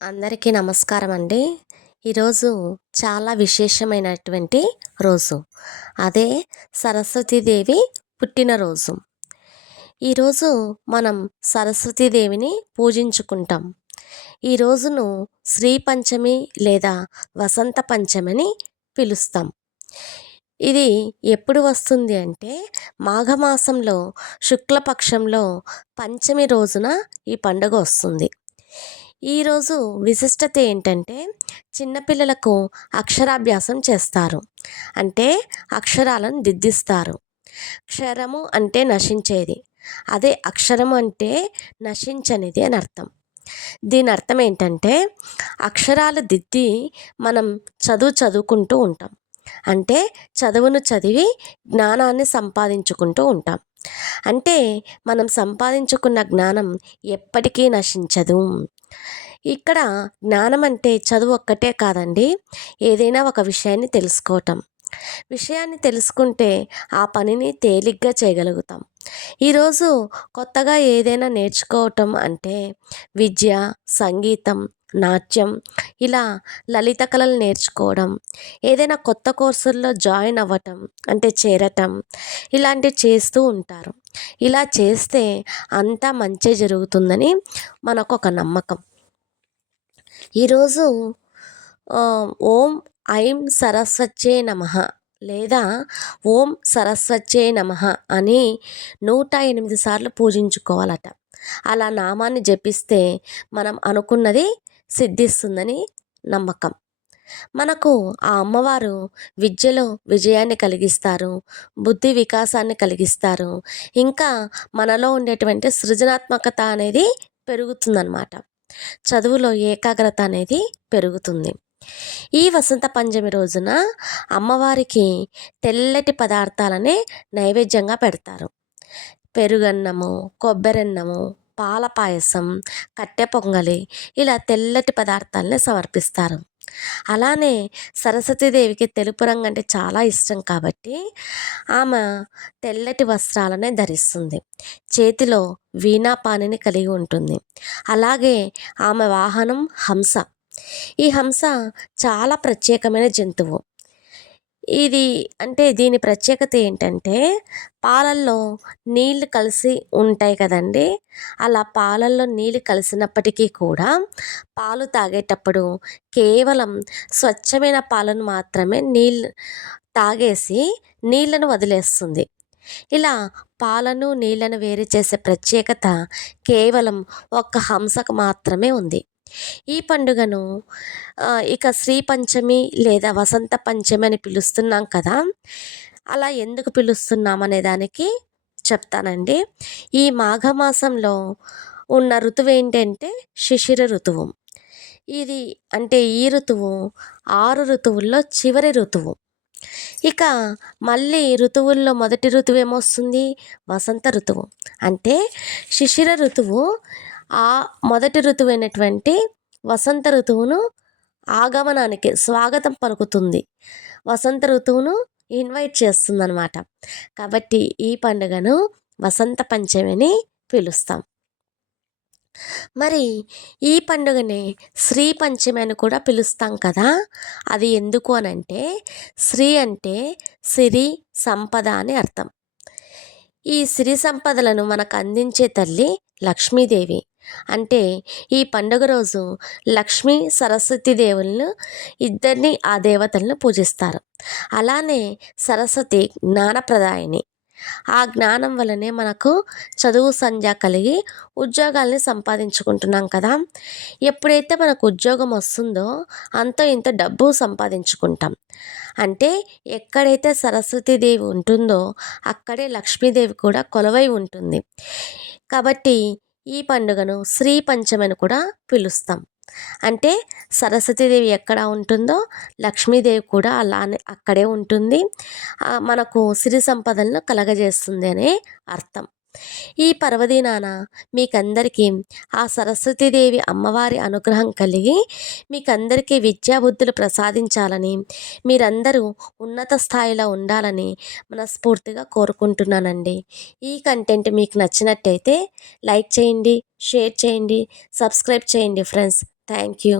అందరికీ నమస్కారం అండి. ఈరోజు చాలా విశేషమైనటువంటి రోజు. అదే సరస్వతీదేవి పుట్టినరోజు. ఈరోజు మనం సరస్వతీదేవిని పూజించుకుంటాం. ఈ రోజును శ్రీ పంచమి లేదా వసంత పంచమి అని పిలుస్తాం. ఇది ఎప్పుడు వస్తుంది అంటే మాఘమాసంలో శుక్లపక్షంలో పంచమి రోజున ఈ పండుగ వస్తుంది. ఈరోజు విశిష్టత ఏంటంటే చిన్నపిల్లలకు అక్షరాభ్యాసం చేస్తారు. అంటే అక్షరాలను దిద్దిస్తారు. క్షరము అంటే నశించేది. అదే అక్షరము అంటే నశించనిది అని అర్థం. దీని అర్థం ఏంటంటే అక్షరాలు దిద్ది మనం చదువుకుంటూ ఉంటాం. అంటే చదువును చదివి జ్ఞానాన్ని సంపాదించుకుంటూ ఉంటాం. అంటే మనం సంపాదించుకున్న జ్ఞానం ఎప్పటికీ నశించదు. ఇక్కడ జ్ఞానం అంటే చదువు ఒక్కటే కాదండి. ఏదైనా ఒక విషయాన్ని తెలుసుకోవటం. విషయాన్ని తెలుసుకుంటే ఆ పనిని తేలిగ్గా చేయగలుగుతాం. ఈరోజు కొత్తగా ఏదైనా నేర్చుకోవటం అంటే విద్య, సంగీతం, నాట్యం, ఇలా లలిత కళలు నేర్చుకోవడం, ఏదైనా కొత్త కోర్సుల్లో జాయిన్ అవ్వటం అంటే చేరటం, ఇలాంటివి చేస్తూ ఉంటారు. ఇలా చేస్తే అంతా మంచే జరుగుతుందని మనకు ఒక నమ్మకం. ఈరోజు ఓం ఐం సరస్వత్యే నమః లేదా ఓం సరస్వత్యే నమః అని 108 సార్లు పూజించుకోవాలట. అలా నామాన్ని జపిస్తే మనం అనుకున్నది సిద్ధిస్తుందని నమ్మకం. మనకు ఆ అమ్మవారు విద్యలో విజయాన్ని కలిగిస్తారు, బుద్ధి వికాసాన్ని కలిగిస్తారు, ఇంకా మనలో ఉండేటువంటి సృజనాత్మకత అనేది పెరుగుతుందన్నమాట. చదువులో ఏకాగ్రత అనేది పెరుగుతుంది. ఈ వసంత పంచమి రోజున అమ్మవారికి తెల్లటి పదార్థాలనే నైవేద్యంగా పెడతారు. పెరుగన్నము, కొబ్బరన్నము, పాల పాయసం, కట్టె పొంగలి, ఇలా తెల్లటి పదార్థాలనే సమర్పిస్తారు. అలానే సరస్వతీదేవికి తెలుపు రంగు అంటే చాలా ఇష్టం కాబట్టి ఆమె తెల్లటి వస్త్రాలనే ధరిస్తుంది. చేతిలో వీణాపాణిని కలిగి ఉంటుంది. అలాగే ఆమె వాహనం హంస. ఈ హంస చాలా ప్రత్యేకమైన జంతువు. ఇది అంటే దీని ప్రత్యేకత ఏంటంటే పాలల్లో నీళ్లు కలిసి ఉంటాయి కదండి. అలా పాలల్లో నీళ్ళు కలిసినప్పటికీ కూడా పాలు తాగేటప్పుడు కేవలం స్వచ్ఛమైన పాలను మాత్రమే తాగేసి నీళ్లను వదిలేస్తుంది. ఇలా పాలను నీళ్లను వేరు చేసే ప్రత్యేకత కేవలం ఒక్క హంసకు మాత్రమే ఉంది. ఈ పండుగను ఇక శ్రీ పంచమి లేదా వసంత పంచమి అని పిలుస్తున్నాం కదా. అలా ఎందుకు పిలుస్తున్నాం అనే దానికి చెప్తానండి. ఈ మాఘమాసంలో ఉన్న ఋతువు ఏంటంటే శిశిర ఋతువు. ఇది అంటే ఈ ఋతువు 6 ఋతువుల్లో చివరి ఋతువు. ఇక మళ్ళీ ఋతువుల్లో మొదటి ఋతువు ఏమొస్తుంది? వసంత ఋతువు. అంటే శిశిర ఋతువు ఆ మొదటి ఋతువైనటువంటి వసంత ఋతువును ఆగమనానికి స్వాగతం పలుకుతుంది. వసంత ఋతువును ఇన్వైట్ చేస్తుందన్నమాట. కాబట్టి ఈ పండుగను వసంత పంచమి అని పిలుస్తాం. మరి ఈ పండుగని శ్రీ పంచమి అని కూడా పిలుస్తాం కదా. అది ఎందుకు అనంటే శ్రీ అంటే సిరి సంపద అని అర్థం. ఈ సిరి సంపదలను మనకు అందించే తల్లి లక్ష్మీదేవి. అంటే ఈ పండుగ రోజు లక్ష్మీ సరస్వతి దేవులను ఇద్దరిని ఆ దేవతలను పూజిస్తారు. అలానే సరస్వతి జ్ఞానప్రదాయిని. ఆ జ్ఞానం వల్లనే మనకు చదువు సంధ్య కలిగి ఉద్యోగాల్ని సంపాదించుకుంటున్నాం కదా. ఎప్పుడైతే మనకు ఉద్యోగం వస్తుందో అంతో ఇంత డబ్బు సంపాదించుకుంటాం. అంటే ఎక్కడైతే సరస్వతీదేవి ఉంటుందో అక్కడే లక్ష్మీదేవి కూడా కొలువై ఉంటుంది. కాబట్టి ఈ పండుగను శ్రీ పంచమి అని కూడా పిలుస్తాం. అంటే సరస్వతీదేవి ఎక్కడ ఉంటుందో లక్ష్మీదేవి కూడా అలానే అక్కడే ఉంటుంది. మనకు సిరి సంపదలను కలగజేస్తుంది అనే అర్థం. ఈ పర్వదినాన మీకందరికీ ఆ సరస్వతీదేవి అమ్మవారి అనుగ్రహం కలిగి మీకందరికీ విద్యాబుద్ధులు ప్రసాదించాలని, మీరందరూ ఉన్నత స్థాయిలో ఉండాలని మనస్ఫూర్తిగా కోరుకుంటున్నానండి. ఈ కంటెంట్ మీకు నచ్చినట్టయితే లైక్ చేయండి, షేర్ చేయండి, సబ్స్క్రైబ్ చేయండి ఫ్రెండ్స్. Thank you.